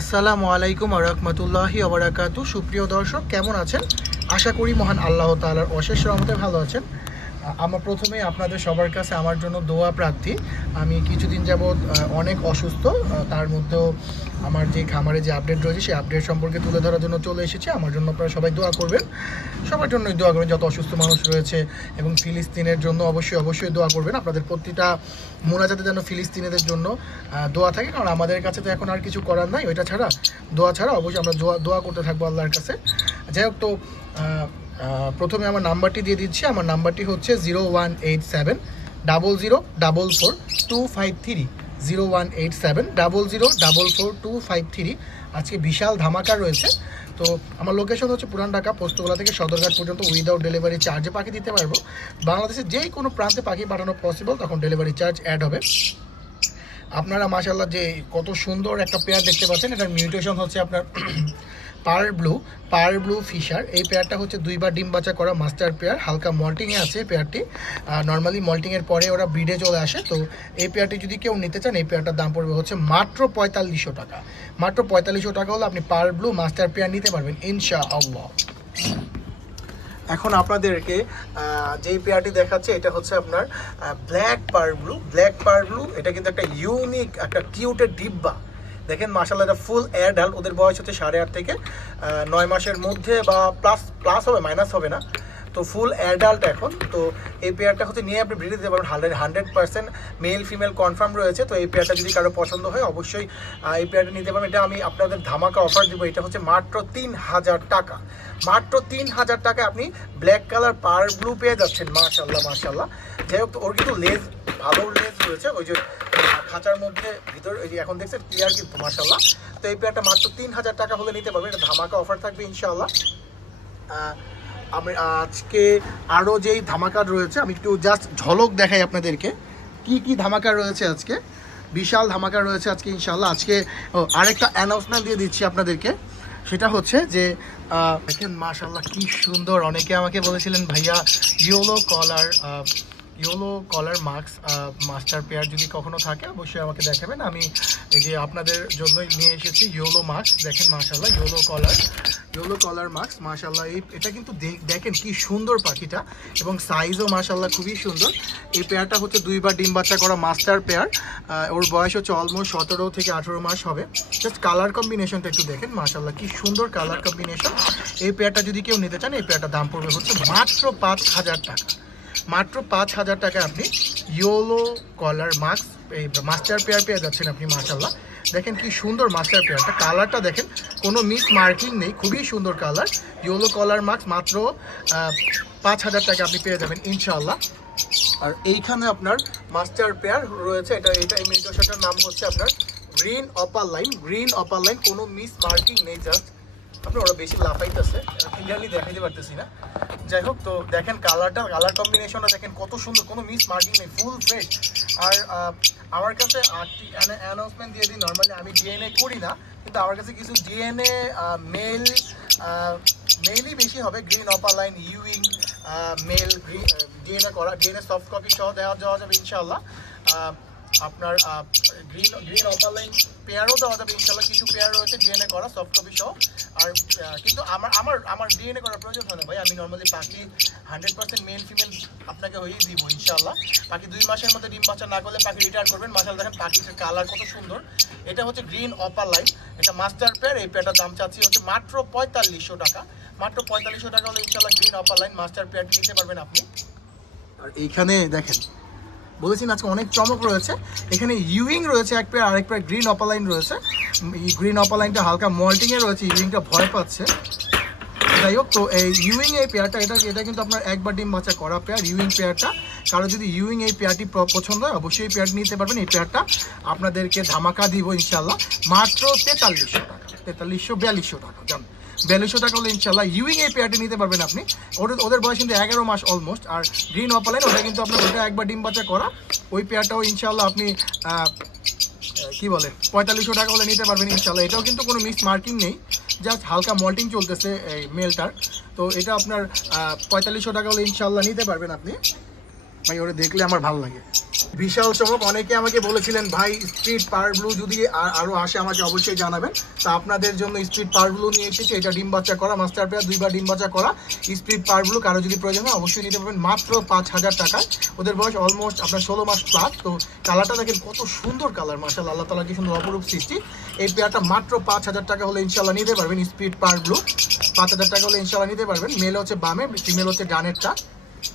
আসসালামু আলাইকুম রহমতুল্লাহি আবরাকাতু সুপ্রিয় দর্শক, কেমন আছেন? আশা করি মহান আল্লাহ তালার অশেষ রহমতে ভালো আছেন। আমার প্রথমে আপনাদের সবার কাছে আমার জন্য দোয়া প্রার্থী। আমি কিছুদিন যাবৎ অনেক অসুস্থ তার মধ্যেও আমার যে খামারে যে আপডেট রয়েছে, সেই আপডেট সম্পর্কে তুলে ধরার জন্য চলে এসেছে। আমার জন্য আপনারা সবাই দোয়া করবেন। সবার জন্যই দোয়া করবেন, যত অসুস্থ মানুষ রয়েছে এবং ফিলিস্তিনের জন্য অবশ্যই অবশ্যই দোয়া করবেন। আপনাদের প্রতিটা মোনাজাতে যেন ফিলিস্তিনিদের জন্য দোয়া থাকে। কারণ আমাদের কাছে তো এখন আর কিছু করার নাই, ওইটা ছাড়া, দোয়া ছাড়া অবশ্যই আমরা দোয়া দোয়া করতে থাকব আল্লাহর কাছে। যাই হোক, তো প্রথমে আমার নাম্বারটি দিয়ে দিচ্ছি। আমার নাম্বারটি হচ্ছে zero one eight seven double zero double four two five three. Zero one eight seven double zero double four two five three. আজকে বিশাল ধামাকা রয়েছে। তো আমার লোকেশন হচ্ছে পুরান ঢাকা, পোস্তগোলা থেকে সদরঘাট পর্যন্ত উইদাউট ডেলিভারি চার্জে পাখি দিতে পারব। বাংলাদেশের যেই কোনো প্রান্তে পাখি পাঠানো পসিবল তখন ডেলিভারি চার্জ অ্যাড হবে। আপনারা মাশাল্লাহ যে কত সুন্দর একটা পেয়ার দেখতে পাচ্ছেন, এটার মিউটেশন হচ্ছে আপনার parblue parblue Fischer. এই পেয়ারটা হচ্ছে দুইবার ডিম বাচ্চা করা মাস্টার পেয়ার। হালকা মল্টিংয়ে আছে এই পেয়ারটি। নর্মালি মল্টিংয়ের পরে ওরা ব্রিডে চলে আসে। তো এই পেয়ারটি যদি কেউ নিতে চান, এই পেয়ারটার দাম পড়বে হচ্ছে মাত্র পঁয়তাল্লিশশো টাকা। মাত্র পঁয়তাল্লিশশো টাকা হলে আপনি পার ব্লু মাস্টার পেয়ার নিতে পারবেন ইনশা আল্লাহ এখন আপনাদেরকে যেই পেয়ারটি দেখাচ্ছে, এটা হচ্ছে আপনার black parblue. Black parblue, এটা কিন্তু একটা ইউনিক, একটা কিউটের ডিব্বা। দেখেন মাসাল্লাহ এটা ফুল অ্যাডাল্ট ওদের বয়স হচ্ছে সাড়ে আট থেকে নয় মাসের মধ্যে বা প্লাস প্লাস হবে মাইনাস হবে না। তো ফুল অ্যাডাল্ট এখন। তো এই পেয়ারটা হচ্ছে নিয়ে আপনি ভিডিও দিতে পারবেন hundred hundred percent male female confirm রয়েছে। তো এই পেয়ারটা যদি কারও পছন্দ হয় অবশ্যই এই পেয়ারটা নিতে পারবেন। এটা আমি আপনাদের ধামাকা অফার দিব। এটা হচ্ছে মাত্র তিন হাজার টাকা। মাত্র তিন হাজার টাকা আপনি ব্ল্যাক কালার পার ব্লু পেয়ে যাচ্ছেন। মাশাল্লাহ মাশাল্লাহ যাই হোক ওর কিন্তু লেজ ভালো লেজ রয়েছে। ওই যে খাঁচার মধ্যে ভিতর ওই যে এখন দেখছেন ক্লিয়ার কিন্তু মাশাল্লাহ তো এই পেয়ারটা মাত্র তিন হাজার টাকা হলে নিতে পারবেন। এটা ধামাকা অফার থাকবে ইনশাআল্লাহ। আহ, আমি আজকে আরও যেই ধামাকার রয়েছে, আমি একটু জাস্ট ঝলক দেখাই আপনাদেরকে। কি কি ধামাকার রয়েছে আজকে? বিশাল ধামাকা রয়েছে আজকে ইনশাল্লাহ আজকে আরেকটা অ্যানাউন্সমেন্ট দিয়ে দিচ্ছি আপনাদেরকে। সেটা হচ্ছে যে দেখেন মাশাল্লাহ কি সুন্দর। অনেকে আমাকে বলেছিলেন, ভাইয়া yellow collar yellow collar mask master pair যদি কখনো থাকে, অবশ্যই আমাকে দেখাবেন। আমি এই যে আপনাদের জন্যই নিয়ে এসেছি ইয়োলো মাস্ক। দেখেন মাশাল্লাহ yellow collar, yellow collar mask মাশাল্লাহ এই, এটা কিন্তু দেখ- দেখেন কি সুন্দর পাখিটা এবং সাইজও মাশাল্লাহ খুবই সুন্দর। এই পেয়ারটা হচ্ছে দুইবার ডিম বাচ্চা করা মাস্টার পেয়ার। ওর বয়স হচ্ছে অলমোস্ট সতেরো থেকে আঠেরো মাস হবে। জাস্ট কালার কম্বিনেশনটা একটু দেখেন মাশাল্লাহ কি সুন্দর কালার কম্বিনেশন এই পেয়ারটা যদি কেউ নিতে চান, এই পেয়ারটা দাম পড়বে হচ্ছে মাত্র পাঁচ হাজার টাকা। মাত্র পাঁচ হাজার টাকা আপনি ইয়োলো কলার মাস্ক এই মাস্টার পেয়ার পেয়ে যাচ্ছেন আপনি মাশাল্লাহ দেখেন কি সুন্দর মাস্টার পেয়ারটা কালারটা দেখেন, কোনো মিস মার্কিং নেই, খুবই সুন্দর কালার ইয়োলো কলার মাস্ক মাত্র পাঁচ হাজার টাকা আপনি পেয়ে যাবেন ইনশাল্লাহ আর এইখানে আপনার মাস্টার পেয়ার রয়েছে, এটা এটা এই মেডিটেশনটার নাম হচ্ছে আপনার green opaline green opaline কোনো মিস মার্কিং নেই জাস্ট আপনি ওরা বেশি লাফাইতেছে। ক্লিয়ারলি দেখাইতে পারতেছি না। যাই হোক, তো দেখেন কালারটা কালার কম্বিনেশনটা দেখেন কত সুন্দর, কোনো মিস মার্কিং নেই ফুল ফ্রেশ আর আমার কাছে আটটি অ্যানাউন্সমেন্ট দিয়ে দিই নর্মালি আমি ডিএনএ করি না, কিন্তু আমার কাছে কিছু ডিএনএ মেল মেলই বেশি হবে green opaline young male DNA করা ডিএনএ সফট কপি সহ দেওয়া যাওয়া যাবে ইনশাল্লাহ আপনার গ্রিন গ্রিন অপার লাইন পেয়ারও দেওয়া যাবে ইনশাল্লাহ কিছু পেয়ার রয়েছে ডিএনএ করা সফট কপি সহ। আর কিন্তু আমার আমার আমার ডিএনএ করার প্রয়োজন হয় না ভাই, আমি নর্মালি পাখি হান্ড্রেড পার্সেন্ট মেল ফিমেল আপনাকে হয়েই দিব ইনশাল্লাহ পাখি দুই মাসের মধ্যে ডিম বাচ্চা না করলে পাখি রিটার্ন করবেন। মাসাল দেখেন, পাখির কালার কত সুন্দর। এটা হচ্ছে গ্রিন অপার লাইন এটা মাস্টার পেয়ার এই পেয়ারটার দাম চাচ্ছি হচ্ছে মাত্র পঁয়তাল্লিশশো টাকা। মাত্র পঁয়তাল্লিশশো টাকা হলে ইনশাল্লাহ গ্রিন অপার লাইন মাস্টার পেয়ারটি নিতে পারবেন আপনি। আর এইখানে দেখেন বলেছি আজকে অনেক চমক রয়েছে। এখানে ইউইং রয়েছে, এক পেয়ার আরেক পেয়ার গ্রিন অপালাইন রয়েছে। এই গ্রিন অপালাইনটা হালকা মল্টিংয়ে রয়েছে ইউইংটা ভয় পাচ্ছে। যাই হোক, তো এই ইউইং এই পেয়ারটা এটা এটা কিন্তু আপনার একবার ডিম বাচ্চা করা পেয়ার ইউইং পেয়ারটা কারও যদি ইউইং এই পেয়ারটি পছন্দ হয়, অবশ্যই এই পেয়ারটি নিতে পারবেন। এই পেয়ারটা আপনাদেরকে ধামাকা দিব ইনশাল্লাহ মাত্র তেতাল্লিশশো টাকা, তেতাল্লিশশো, বিয়াল্লিশশো টাকা, জান। বিয়াল্লিশশো টাকা হলে ইনশাল্লাহ ইউইং এই পেয়ারটি নিতে পারবেন আপনি। ওদের ওদের বয়স কিন্তু এগারো মাস অলমোস্ট আর গ্রিন অপালাইন ওটা কিন্তু আপনার ওটা একবার ডিম বাচ্চা করা, ওই পেয়ারটাও ইনশাল্লাহ আপনি কি বলে, পঁয়তাল্লিশশো টাকা হলে নিতে পারবেন ইনশাল্লাহ এটাও কিন্তু কোনো মিস মার্কিং নেই জাস্ট হালকা মল্টিং চলতেছে এই মেলটার তো এটা আপনার পঁয়তাল্লিশশো টাকা হলে ইনশাল্লাহ নিতে পারবেন আপনি। ভাই, ওটা দেখলে আমার ভালো লাগে। বিশাল চমক অনেকে আমাকে বলেছিলেন, ভাই স্ট্রিট পার ব্লু যদি আর- আরও আসে, আমাকে অবশ্যই জানাবেন। তা আপনাদের জন্য স্ট্রিট পার ব্লু নিয়ে এসেছি। এটা ডিম বাচ্চা করা মাস্টার পেয়ার দুইবার ডিম বাচ্চা করা। স্ট্রিট পার ব্লু কারও যদি প্রয়োজন হয়, অবশ্যই নিতে পারবেন। মাত্র পাঁচ হাজার টাকায়। ওদের বয়স অলমোস্ট আপনার ষোলো মাস প্লাস তো কালারটা দেখেন কত সুন্দর কালার মার্শাল আল্লাহ তালা কি সুন্দর অপরূপ সৃষ্টি। এই পেয়ারটা মাত্র পাঁচ হাজার টাকা হলে ইনশাল্লাহ নিতে পারবেন স্পিড পার ব্লু পাঁচ হাজার টাকা হলে ইনশাল্লাহ নিতে পারবেন। মেল হচ্ছে বামে ফিমেল হচ্ছে ডানেরটা।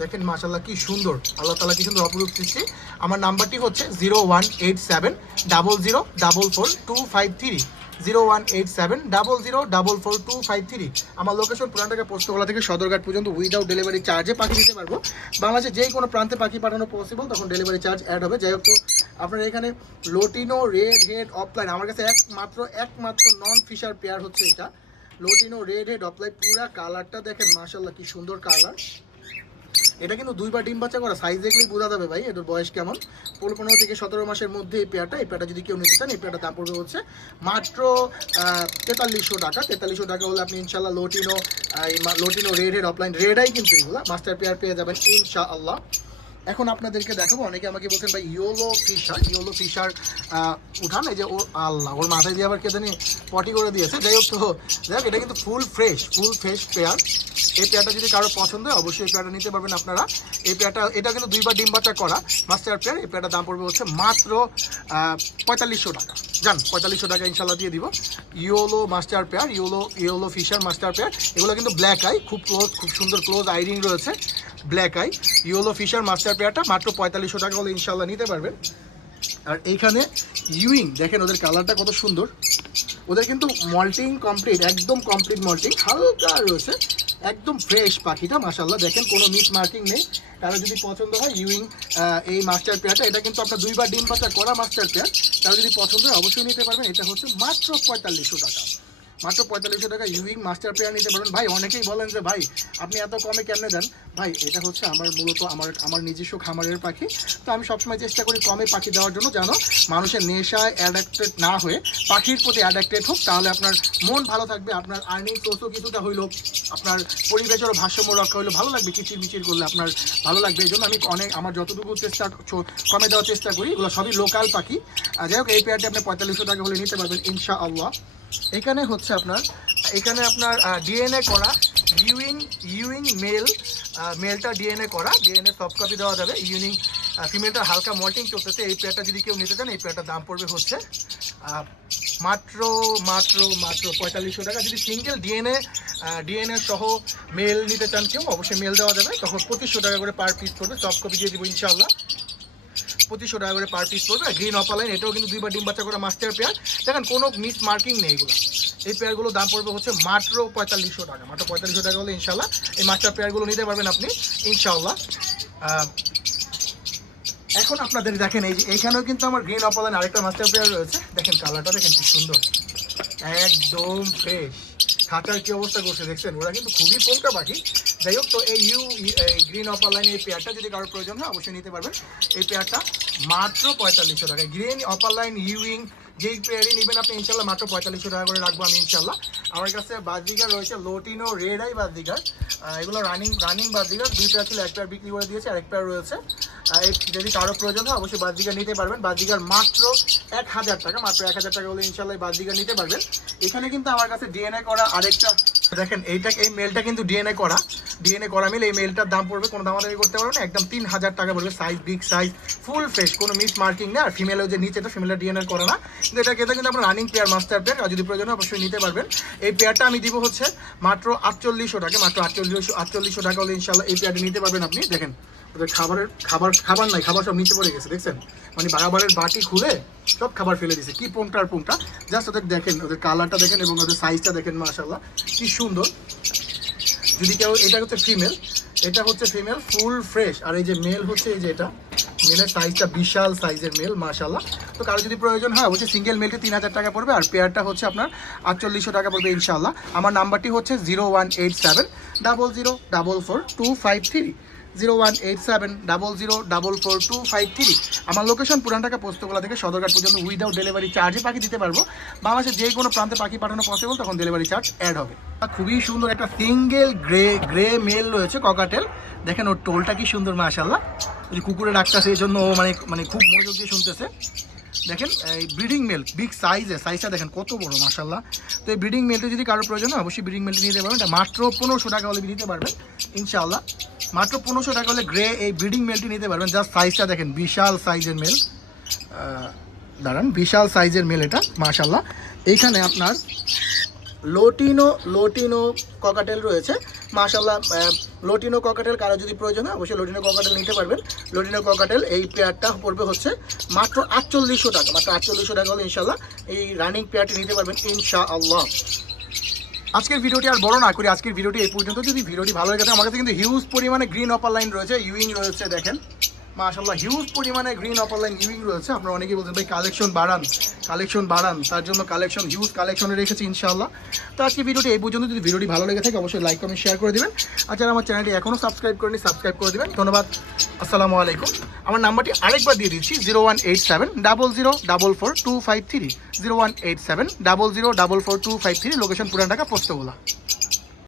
দেখেন মাশাল্লাহ কি সুন্দর। আল্লাহ তালা কি সুন্দর অপরূপ সৃষ্টি। আমার নাম্বারটি হচ্ছে zero one eight seven double zero double four two five three. Zero one eight seven double zero double four two five three. আমার লোকেশন পুরান ঢাকা পোস্তগোলা থেকে সদরঘাট পর্যন্ত উইদাউট ডেলিভারি চার্জে পাখি দিতে পারব। বাংলাদেশে যেই কোনো প্রান্তে পাখি পাঠানো পসিবল তখন ডেলিভারি চার্জ অ্যাড হবে। যাই হোক তো, আপনার এখানে লোটিনো রেড হেড অফলাইন আমার কাছে একমাত্র একমাত্র নন ফিশার পেয়ার হচ্ছে এটা। লোটিনো রেড হেড অফলাইন পুরা কালারটা দেখেন মাশাল্লাহ কি সুন্দর কালার এটা কিন্তু দুইবার ডিম বাচ্চা করা সাইজ দেখলেই বোঝা যাবে ভাই, এটার বয়স কেমন। পনেরো থেকে সতেরো মাসের মধ্যে এই পেয়ারটা এই পেয়ারটা যদি কেউ নিতে চান, এই পেয়ারটার দাম পড়বে হচ্ছে মাত্র তেতাল্লিশশো টাকা। তেতাল্লিশশো টাকা হলে আপনি ইনশাল্লাহ lutino lutino red head opaline red-eye কিন্তু এগুলো মাস্টার পেয়ার পেয়ে যাবেন ইনশাআল্লাহ। এখন আপনাদেরকে দেখাবো, অনেকে আমাকে বলছেন, ভাই, ইয়োলো ফিশার ইয়োলো ফিশার উঠান, এই যে ও, আল্লাহ, ওর মাথায় দিয়ে আবার কে জানি পটি করে দিয়েছে। যাই হোক, তো যাই এটা কিন্তু full fresh full fresh pair. এই পেয়ারটা যদি কারও পছন্দ হয়, অবশ্যই এই পেয়ারটা নিতে পারবেন আপনারা। এই পেয়ারটা, এটা কিন্তু দুইবার ডিম বাচ্চা করা মাস্টার পেয়ার। এই পেয়ারটার দাম পড়বে হচ্ছে মাত্র পঁয়তাল্লিশশো টাকা। যান, পঁয়তাল্লিশশো টাকা ইনশাল্লাহ দিয়ে দিব। Yellow master pair, yellow yellow fisher master pair, এগুলো কিন্তু ব্ল্যাক আই, খুব ক্লোজ খুব সুন্দর ক্লোজ আইরিং রয়েছে। Black eye yellow fisher master পেয়ারটা মাত্র পঁয়তাল্লিশশো টাকা হলে ইনশাল্লাহ নিতে পারবেন। আর এইখানে ইউইং দেখেন ওদের কালারটা কত সুন্দর। ওদের কিন্তু মল্টিং কমপ্লিট একদম কমপ্লিট মল্টিং হালকা রয়েছে, একদম ফ্রেশ পাখিটা মাশাল্লাহ দেখেন কোনো মিস মার্কিং নেই। কারও যদি পছন্দ হয় ইউইং এই মাস্টার পেয়ারটা এটা কিন্তু আপনার দুইবার ডিম পাতা করা মাস্টার পেয়ার তারা যদি পছন্দ হয়, অবশ্যই নিতে পারবেন। এটা হচ্ছে মাত্র পঁয়তাল্লিশশো টাকা। মাত্র পঁয়তাল্লিশশো টাকা ইউইং মাস্টার পেয়ার নিতে পারবেন। ভাই, অনেকেই বলেন যে, ভাই, আপনি এত কমে কেমনে দেন? ভাই, এটা হচ্ছে আমার মূলত আমার আমার নিজস্ব খামারের পাখি। তো আমি সবসময় চেষ্টা করি কমে পাখি দেওয়ার জন্য যেন মানুষের নেশায় অ্যাডাক্টেড না হয়ে পাখির প্রতি অ্যাডাক্টেড হোক। তাহলে আপনার মন ভালো থাকবে, আপনার আর্নিং সোর্সও কিছুটা হইল, আপনার পরিবেশেরও ভারসাম্য রক্ষা হইল, ভালো লাগবে, কিচির মিচির করলে আপনার ভালো লাগবে। এই জন্য আমি অনেক, আমার যতটুকু চেষ্টা কমে দেওয়ার চেষ্টা করি, এগুলো সবই লোকাল পাখি। যাই হোক, এই পেয়ারটি আপনি পঁয়তাল্লিশশো টাকা হলে নিতে পারবেন ইনশা আল্লাহ এখানে হচ্ছে আপনার, এখানে আপনার ডিএনএ করা ইউইং ইউইং মেল মেলটা ডিএনএ করা ডিএনএ সফট কপি দেওয়া যাবে ইউনিং ফিমেলটা হালকা মল্টিং চলতেছে, এই পেয়ারটা যদি কেউ নিতে চান, এই পেয়ারটার দাম পড়বে হচ্ছে মাত্র মাত্র মাত্র পঁয়তাল্লিশশো টাকা। যদি সিঙ্গেল ডিএনএ ডিএনএ সহ মেল নিতে চান কেউ, অবশ্যই মেল দেওয়া যাবে। তখন পঁচিশশো টাকা করে পার পিস পড়বে সফট কপি দিয়ে দিব ইনশাল্লাহ পঁচিশশো টাকা করে পার পিস পড়বে গ্রিন অপালাইন এটাও কিন্তু দুইবার ডিম বাচ্চা করা মাস্টার পেয়ার। দেখেন, কোনো মিস মার্কিং নেই এগুলো। এই পেয়ারগুলোর দাম পড়বে হচ্ছে মাত্র পঁয়তাল্লিশশো টাকা। মাত্র পঁয়তাল্লিশশো টাকা হলে ইনশাল্লাহ এই মাস্টার পেয়ারগুলো নিতে পারবেন আপনি ইনশাল্লাহ এখন আপনাদের দেখেন এই যে, এইখানেও কিন্তু আমার গ্রিন অপালাইন আরেকটা মাস্টার পেয়ার রয়েছে। দেখেন কালারটা দেখেন কি সুন্দর। একদম ফ্রেশ খাঁচার কি অবস্থা করছে দেখছেন? ওরা কিন্তু খুবই পোকা পাখি। যাই হোক, তো এই ইউ এই গ্রিন অপার লাইন এই পেয়ারটা যদি কারোর প্রয়োজন হয়, অবশ্যই নিতে পারবেন। এই পেয়ারটা মাত্র পঁয়তাল্লিশশো টাকা গ্রিন অপার লাইন ইউইং যেই পেয়ারই নেবেন আপনি ইনশাল্লাহ মাত্র পঁয়তাল্লিশশো টাকা করে রাখব আমি ইনশাল্লাহ। আমার কাছে বাদদিগার রয়েছে লোটিনো রেড আই আহ, এগুলো রানিং রানিং বাদদিগার দুই পেয়ার ছিল এক পেয়ার বিক্রি করে দিয়েছে আরেক পেয়ার রয়েছে। যদি কারও প্রয়োজন হয় অবশ্যই বাদদিগার নিতে পারবেন। বাদদিগার মাত্র এক হাজার টাকা মাত্র এক হাজার টাকা হলে ইনশাল্লাহ বাদদিগার নিতে পারবেন। এখানে কিন্তু আমার কাছে ডিএনএ করা আরেকটা দেখেন এইটা এই মেলটা কিন্তু ডিএনএ করা। ডিএনএ করা মিল এই মেলটার দাম পড়বে, কোনো দামাদামি করতে পারবে না, একদম তিন হাজার টাকা পড়বে size big size full fresh কোনো মিস মার্কিং না আর ফিমেলের যে নিচে এটা ফিমেলের ডিএনএ করা না। কিন্তু এটা কিন্তু আপনার রানিং পেয়ার মাস্টার পেয়ার আর যদি প্রয়োজন অবশ্যই নিতে পারবেন। এই পেয়ারটা আমি দিব হচ্ছে মাত্র আটচল্লিশশো টাকা, মাত্র আটচল্লিশশো আটচল্লিশশো টাকা হলে ইনশাল্লাহ এই পেয়ারটি নিতে পারবেন আপনি। দেখেন খাবারের, খাবার খাবার নাই, খাবার সব নিচে পড়ে গেছে, দেখছেন? মানে বাড়াবারের বাটি খুলে সব খাবার ফেলে দিয়েছে কি পোংটা আর পোংটা? জাস্ট ওদের দেখেন, ওদের কালারটা দেখেন এবং ওদের সাইজটা দেখেন মাশাল্লাহ কি সুন্দর। যদি কেউ, এটা হচ্ছে ফিমেল এটা হচ্ছে ফিমেল ফুল ফ্রেশ আর এই যে মেল হচ্ছে, এই যে এটা মেলের সাইজটা বিশাল সাইজের মেল মাশাল্লাহ তো কারও যদি প্রয়োজন হয়, অবশ্যই সিঙ্গেল মেলটি তিন হাজার টাকা পড়বে, আর পেয়ারটা হচ্ছে আপনার আটচল্লিশশো টাকা পড়বে ইনশাল্লাহ আমার নাম্বারটি হচ্ছে zero one eight seven double zero double four two five three zero one eight seven double zero double four two five three. আমার লোকেশন পুরান ঢাকা পোস্তগোলা থেকে সদরঘাট পর্যন্ত উইদাউট ডেলিভারি চার্জে পাখি দিতে পারব। বাংলাদেশের যে কোনো প্রান্তে পাখি পাঠানো পসিবল তখন ডেলিভারি চার্জ অ্যাড হবে। খুবই সুন্দর একটা সিঙ্গেল গ্রে গ্রে মেল রয়েছে ককাটেল দেখেন ওর টোলটা কি সুন্দর মাশাল্লাহ ওই কুকুরে ডাকতেছে, এই জন্য ও মানে মানে খুব মনোযোগ দিয়ে শুনতেছে। দেখেন, এই ব্রিডিং মেল বিগ সাইজে সাইজটা দেখেন কত বড় মাশাল্লাহ তো এই ব্রিডিং মেলটা যদি কারোর প্রয়োজন হয়, অবশ্যই ব্রিডিং মেলটা নিতে পারবেন। এটা মাত্র পনেরোশো টাকা হলে নিতে পারবেন, ইনশাআল্লাহ। মাত্র পনেরোশো টাকা হলে গ্রে এই ব্রিডিং মেলটি নিতে পারবেন। যার সাইজটা দেখেন, বিশাল সাইজের মেল দাঁড়ান, বিশাল সাইজের মেল এটা মাশাল্লাহ এইখানে আপনার লোটিনো লোটিনো ককাটেল রয়েছে। মাশাল্লাহ লোটিনো ককাটেল কারও যদি প্রয়োজন হয়, অবশ্যই লোটিনো ককাটেল নিতে পারবেন। লোটিনো ককাটেল এই পেয়ারটা পড়বে হচ্ছে মাত্র আটচল্লিশশো টাকা, মাত্র আটচল্লিশশো টাকা হলে ইনশাল্লাহ এই রানিং পেয়ারটি নিতে পারবেন, ইনশাআল্লাহ। আজকের ভিডিওটি আর বড় না করি, আজকের ভিডিওটি এই পর্যন্ত। যদি ভিডিওটি ভালো লেগে থাকে, আমার কাছে কিন্তু হিউজ পরিমাণে গ্রিন অপার লাইন রয়েছে ইউইং রয়েছে, দেখেন। মাশাল্লাহ হিউজ পরিমাণে গ্রিন অপার লাইন ইউইং রয়েছে। আপনারা অনেকেই বলছেন ভাই কালেকশন বাড়ান কালেকশন বাড়ান। তার জন্য কালেকশন হিউজ কালেকশনে রেখেছি ইনশাআল্লাহ। তো আজকে ভিডিওটি এই পর্যন্ত। যদি ভিডিওটি ভালো লেগে থাকে, অবশ্যই লাইক কমেন্ট শেয়ার করে দিবেন। আর যারা আমার চ্যানেলটি এখনও সাবস্ক্রাইব করেনি সাবস্ক্রাইব করে দেবেন। ধন্যবাদ। আসসালামু আলাইকুম। আমার নাম্বারটি আরেকবার দিয়ে দিচ্ছি zero one eight seven double zero double four two five three zero one eight seven double zero double four two five three location Puran Dhaka Postogola